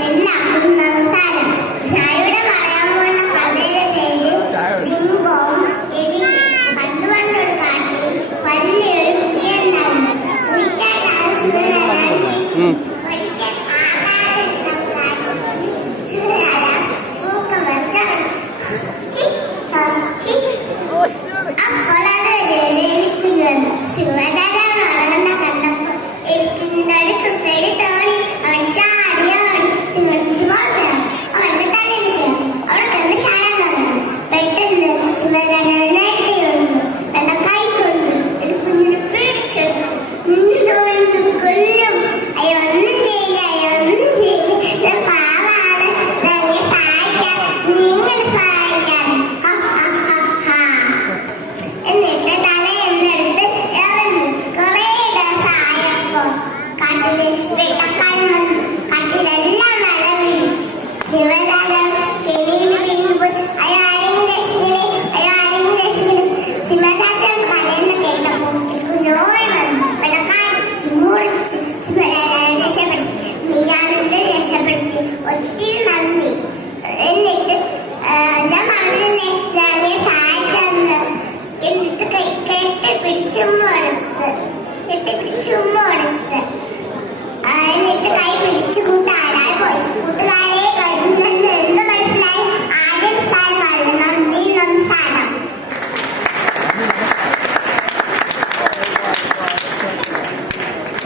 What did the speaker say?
എല്ലാവർക്കും നമസ്കാരം ചായയുടെ പറയാൻ പോകുന്ന കഥയുടെ പേര് സിംഹവും എലി പണ്ട് പണ്ടൊരു കാട്ടിൽ വലിയൊരു കുട്ടിയുണ്ടായിരുന്നു കുളിക്കാട്ടാണ് അപ്പോൾ കൊല്ലും അയ്യോ ഒന്നും ചെയ്യില്ല അയ്യോ ഒന്നും ചെയ്യില്ല. ഞാൻ പാവാണ്. എന്നെ സഹായിക്കാൻ നിങ്ങൾ സഹായിക്കാൻ എന്നിട്ട് തല എന്നെടുത്ത് കുറെ ദിവസമായപ്പോ കാട്ടിലേക്ക് രക്ഷപ്പെടുത്തി. മിയാനന്ദ രക്ഷപ്പെടുത്തി. ഒത്തിരി നന്ദി. എന്നിട്ട് ഞാൻ പറഞ്ഞില്ലേ ഞാനെ സഹായിക്കാന്ന് എന്നിട്ട് കൈ കെട്ടി പിടിച്ചുമ്മ എടുത്ത് കെട്ടി പിടിച്ചുമ്മ എടുത്ത് എന്നിട്ട് കൈ